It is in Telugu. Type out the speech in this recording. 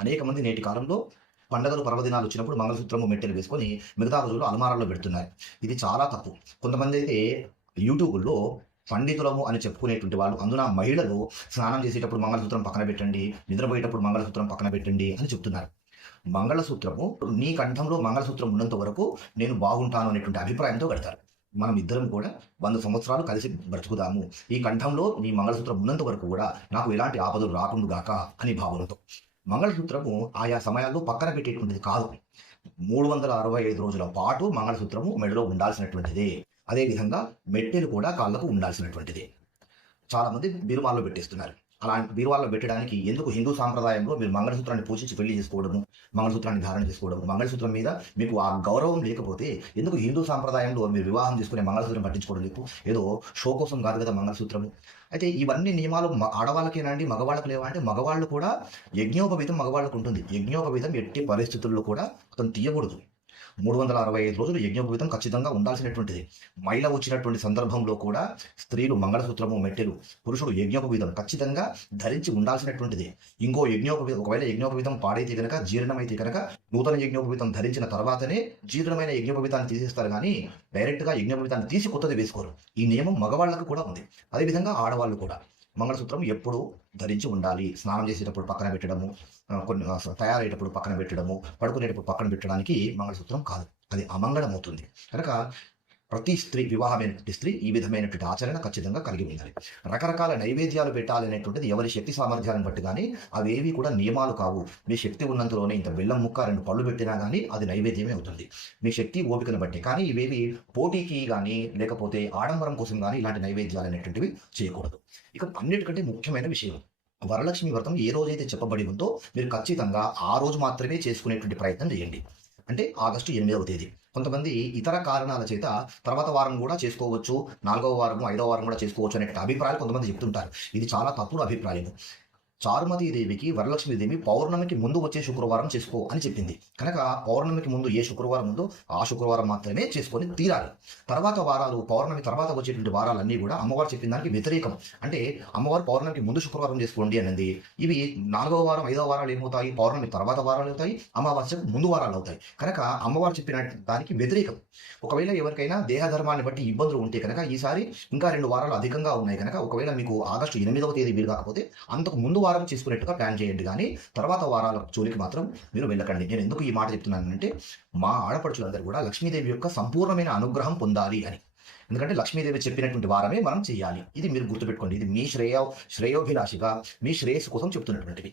అనేక మంది నేటి కాలంలో పండగలు పర్వదినాలు వచ్చినప్పుడు మంగళసూత్రము మెట్టెలు వేసుకొని మిగతా రోజులు అలమారాల్లో పెడుతున్నారు. ఇది చాలా తప్పు. కొంతమంది అయితే యూట్యూబ్లో పండితులము అని చెప్పుకునేటువంటి వాళ్ళు అందున మహిళలు స్నానం చేసేటప్పుడు మంగళసూత్రం పక్కన పెట్టండి నిద్రపోయేటప్పుడు మంగళసూత్రం పక్కన పెట్టండి అని చెప్తున్నారు. మంగళసూత్రము నీ కంఠంలో మంగళసూత్రం ఉన్నంత వరకు నేను బాగుంటాను అనేటువంటి అభిప్రాయంతో కడతారు. మనం ఇద్దరం కూడా వంద సంవత్సరాలు కలిసి బ్రతుకుదాము. ఈ కంఠంలో నీ మంగళసూత్రం ఉన్నంత వరకు కూడా నాకు ఎలాంటి ఆపదలు రాకుండుగాక అని భావనతో. మంగళసూత్రము ఆయా సమయాల్లో పక్కన పెట్టేటువంటిది కాదు. మూడు వందల అరవై ఐదు రోజుల పాటు మంగళసూత్రము మెడలో ఉండాల్సినటువంటిదే. అదేవిధంగా మెట్టెలు కూడా కాళ్ళకు ఉండాల్సినటువంటిదే. చాలామంది మంది పెట్టేస్తున్నారు. అలాంటి బీరువాల్లో పెట్టడానికి ఎందుకు హిందూ సాంప్రదాయంలో మీరు మంగళసూత్రాన్ని పూజించి పెళ్ళి చేసుకోవడము మంగళసూత్రాన్ని ధారణ చేసుకోవడము? మంగళసూత్రం మీద మీకు ఆ గౌరవం లేకపోతే ఎందుకు హిందూ సాంప్రదాయంలో మీరు వివాహం చేసుకునే మంగళసూత్రం పట్టించుకోవడం లేదు? ఏదో షో కోసం కాదు కదా మంగళసూత్రము. అయితే ఇవన్నీ నియమాలు ఆడవాళ్ళకేనండి మగవాళ్ళకు లేవా అంటే మగవాళ్ళు కూడా యజ్ఞోపవీతం మగవాళ్ళకు ఉంటుంది. యజ్ఞోపవీతం ఎట్టి పరిస్థితుల్లో కూడా అతను తీయకూడదు. మూడు వందల అరవై ఐదు రోజులు యజ్ఞోపవీతం ఖచ్చితంగా ఉండాల్సినటువంటిది. మైల వచ్చినటువంటి సందర్భంలో కూడా స్త్రీలు మంగళసూత్రము మెట్టెలు పురుషుడు యజ్ఞోపవీతం ఖచ్చితంగా ధరించి ఉండాల్సినటువంటిది. ఇంకో యజ్ఞోపవీతం ఒకవేళ యజ్ఞోపవీతం పాడైతే కనుక జీర్ణమైతే కనుక నూతన యజ్ఞోపవీతం ధరించిన తర్వాతనే జీర్ణమైన యజ్ఞోపవీతాన్ని తీసేస్తారు కానీ డైరెక్ట్గా యజ్ఞోపవీతాన్ని తీసి కొత్తది వేసుకోరు. ఈ నియమం మగవాళ్ళకు కూడా ఉంది. అదేవిధంగా ఆడవాళ్ళు కూడా. మంగళసూత్రం ఎప్పుడు ధరించి ఉండాలి. స్నానం చేసేటప్పుడు పక్కన పెట్టడము కొన్ని తయారయ్యేటప్పుడు పక్కన పెట్టడము పడుకునేటప్పుడు పక్కన పెట్టడానికి మంగళసూత్రం కాదు. అది అమంగళం అవుతుంది కనుక ప్రతి స్త్రీ వివాహమైనటువంటి స్త్రీ ఈ విధమైనటువంటి ఆచరణ ఖచ్చితంగా కలిగి ఉండాలి. రకరకాల నైవేద్యాలు పెట్టాలనేటువంటిది ఎవరి శక్తి సామర్థ్యాలను బట్టి కానీ అవేవి కూడా నియమాలు కావు. మీ శక్తి ఉన్నంతలోనే ఇంత బెల్లం ముక్క రెండు పళ్ళు పెట్టినా కానీ అది నైవేద్యమే అవుతుంది. మీ శక్తి ఓపికను బట్టి కానీ ఇవేవి పోటీకి కానీ లేకపోతే ఆడంబరం కోసం కానీ ఇలాంటి నైవేద్యాలు అనేటువంటివి చేయకూడదు. ఇక అన్నిటికంటే ముఖ్యమైన విషయం వరలక్ష్మి వ్రతం ఏ రోజైతే చెప్పబడి ఉందో మీరు ఖచ్చితంగా ఆ రోజు మాత్రమే చేసుకునేటువంటి ప్రయత్నం చేయండి. అంటే ఆగస్టు ఎనిమిదవ తేదీ. కొంతమంది ఇతర కారణాల చేత తర్వాత వారం కూడా చేసుకోవచ్చు నాలుగవ వారం ఐదవ వారం కూడా చేసుకోవచ్చు అనే అభిప్రాయాలు కొంతమంది చెప్తుంటారు. ఇది చాలా తప్పుడు అభిప్రాయం దేవికి వరలక్ష్మీదేవి పౌర్ణమికి ముందు వచ్చే శుక్రవారం చేసుకో అని చెప్పింది. కనుక పౌర్ణమికి ముందు ఏ శుక్రవారం ఉందో ఆ శుక్రవారం మాత్రమే చేసుకొని తీరాలి. తర్వాత వారాలు పౌర్ణమి తర్వాత వచ్చేటువంటి వారాలన్నీ కూడా అమ్మవారు చెప్పిన దానికి వ్యతిరేకం. అంటే అమ్మవారు పౌర్ణమికి ముందు శుక్రవారం చేసుకోండి అన్నది ఇవి నాలుగవ వారం ఐదవ వారాలు ఏమవుతాయి? పౌర్ణమి తర్వాత వారాలు అవుతాయి అమావాస్యకు ముందు వారాలు అవుతాయి. కనుక అమ్మవారు చెప్పిన దానికి వ్యతిరేకం. ఒకవేళ ఎవరికైనా దేహధర్మాన్ని బట్టి ఇబ్బందులు ఉంటే కనుక ఈసారి ఇంకా రెండు వారాలు అధికంగా ఉన్నాయి. కనుక ఒకవేళ మీకు ఆగస్టు ఎనిమిదవ తేదీ వీలు కాకపోతే అంతకు ముందు వారం చేసుకునేట్టుగా ప్లాన్ చేయండి. కానీ తర్వాత వారాల జోలికి మాత్రం మీరు వెళ్ళకండి. నేను ఎందుకు ఈ మాట చెప్తున్నానంటే మా ఆడపడుచులందరూ కూడా లక్ష్మీదేవి యొక్క సంపూర్ణమైన అనుగ్రహం పొందాలి అని. ఎందుకంటే లక్ష్మీదేవి చెప్పినటువంటి వారమే మనం చేయాలి. ఇది మీరు గుర్తుపెట్టుకోండి. ఇది మీ శ్రేయో శ్రేయోభిలాషిగా మీ శ్రేయస్సు కోసం చెప్తున్నటువంటిది.